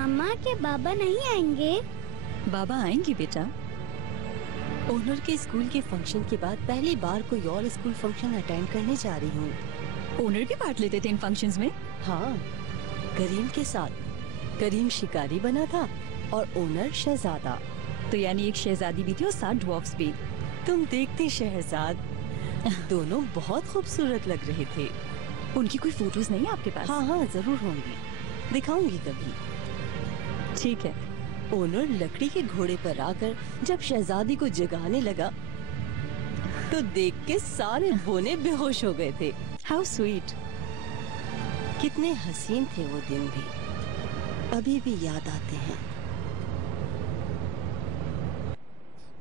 मम्मा के बाबा नहीं आएंगे? बाबा आएंगे बेटा। ओनर के स्कूल के फंक्शन के बाद पहली बार कोई और स्कूल फंक्शन अटेंड करने जा रही हूँ। ओनर भी पार्ट लेते थे इन फंक्शंस में? हाँ, करीम के साथ। करीम शिकारी बना था और ओनर शहजादा। तो यानी एक शहजादी भी थी और 7 ड्वार्फ्स भी। तुम देखते शहजाद, दोनों बहुत खूबसूरत लग रहे थे। उनकी कोई फोटोज नहीं है आपके पास? हाँ हाँ जरूर होंगी, दिखाऊंगी कभी। ठीक है। ओनर लकड़ी के घोड़े पर आकर जब शहजादी को जगाने लगा तो देख के सारे बोने बेहोश हो गए थे। How sweet. कितने हसीन थे वो दिन भी, अभी भी याद आते हैं।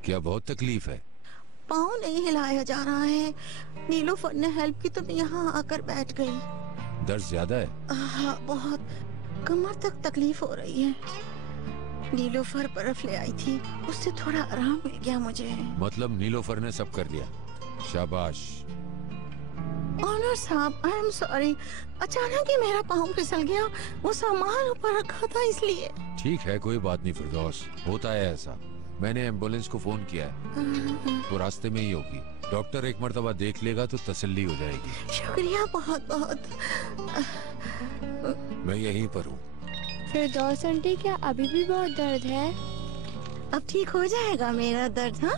क्या बहुत तकलीफ है? पाँव नहीं हिलाया जा रहा है। नीलोफर ने हेल्प की तो मैं यहाँ आकर बैठ गई। दर्द ज्यादा है? हाँ बहुत, कमर तक तकलीफ हो रही है। नीलोफर बर्फ ले आई थी, उससे थोड़ा आराम मिल गया मुझे। मतलब नीलोफर ने सब कर दिया? शाबाश। ऑनर साहब, आई एम सॉरी। अचानक ही मेरा पाँव फिसल गया, वो सामान ऊपर रखा था इसलिए। ठीक है, कोई बात नहीं फिरदौस, होता है ऐसा। मैंने एम्बुलेंस को फोन किया है, वो रास्ते में ही होगी। डॉक्टर एक मर्तबा देख लेगा तो तसल्ली हो जाएगी। शुक्रिया बहुत बहुत। मैं यहीं पर हूँ। फिरदौस आंटी, क्या अभी भी बहुत दर्द है? अब ठीक हो जाएगा मेरा दर्द। हाँ